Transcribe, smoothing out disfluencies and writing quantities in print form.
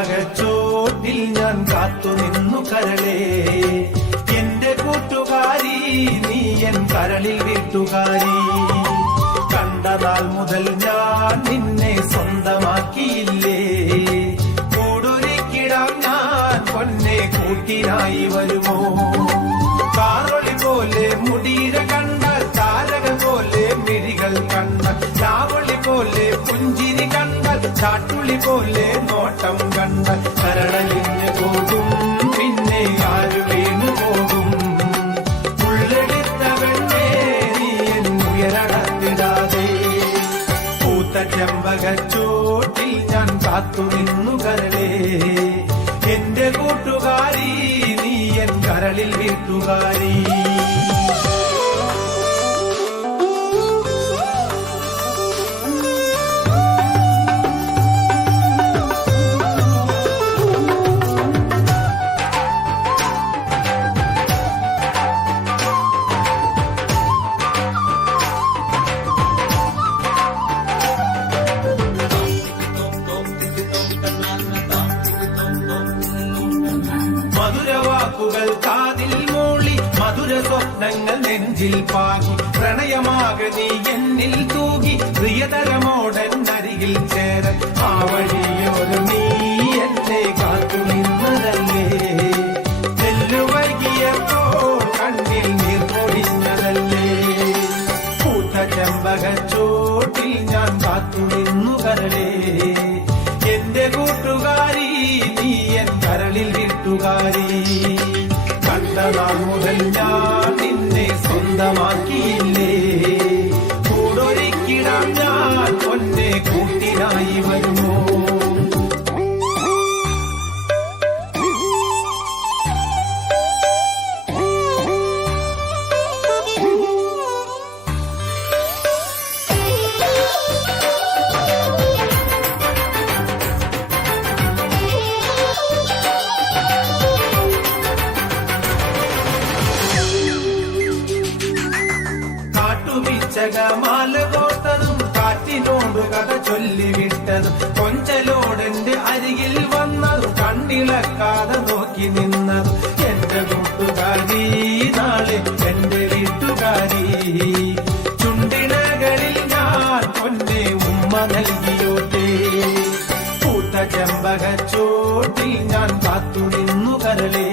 ചെമ്പകച്ചോട്ടിൽ ഞാൻ കാത്തുനിന്നു കരളേ, എന്റെ കൂട്ടുകാരി നീ എൻ കരളിൽ വീട്ടുകാരി. കണ്ട നാൾ മുതൽ ഞാൻ നിന്നെ സ്വന്തമാക്കിയില്ലേ, കൂടൊരുക്കിടാം ഞാൻ പൊന്നെ കൂട്ടിനായി വരുമോ. കാറൊളി പോലെ മുടിയിഴ കണ്ടാൽ, താരക പോലെ മിഴികൾ കണ്ടാൽ, ചാവളി പോലെ പുഞ്ചിരി കണ്ടാൽ, ചാട്ടുളി പോലെ നോട്ടം കണ്ടാൽ കരളലിഞ്ഞു പോകും, പിന്നെ ആര് വീണു പോകും. ഉള്ളെടുത്തവണ്ണേ നീ എന്നുയരടത്തിടാതെ, പൂത്ത ചെമ്പകച്ചോട്ടിൽ ഞാൻ കാത്തുനിന്നു കരളേ, എന്റെ കൂട്ടുകാരി നീ എൻ കരളിൽ വീട്ടുകാരി. മധുരവാക്കുകൾ കാതിൽ മൂളി, മധുര സ്വപ്നങ്ങൾ നെഞ്ചിൽ പാകി, പ്രണയമാകെ നീ എന്നിൽ തൂകി, പ്രിയതരമോടൻ അരികിൽ ചേരൻ ആ വഴിയോട് നീ എന്നെ കാത്തു നിന്നതല്ലേ. ചെല്ലുവൈകിയപ്പോൾ കണ്ണിൽ നീർ പൊടിഞ്ഞതല്ലേ, പൂത്ത ചെമ്പകച്ചോട്ടിൽ ഞാൻ കാത്തു നിന്നു കരളേ, എന്റെ കൂട്ടുകാരി നീ എൻ കരളിൽ വീട്ടുകാരി. കണ്ട നാൾ മുതൽ ഞാൻ നിന്നെ സ്വന്തമാക്കിയില്ലേ, കൂടൊരുക്കിടാം ഞാൻ പൊന്നെ കൂട്ടിനായി വരുമോ. മാല കോർത്തതും കാറ്റിനോട് കഥ ചൊല്ലിവിട്ടതും, കൊഞ്ചലോടെന്റെ അരികിൽ വന്നതും, കണ്ണിളക്കാതെ നോക്കി നിന്നതും, എന്റെ കൂട്ടുകാരി നാളെ എന്റെ വീട്ടുകാരി. ചുണ്ടിനകളിൽ ഞാൻ പൊന്നെ ഉമ്മ നൽകിയോട്ടെ, പൂത്ത ചെമ്പകച്ചോട്ടിൽ ഞാൻ കാത്തുനിന്നു കരളേ,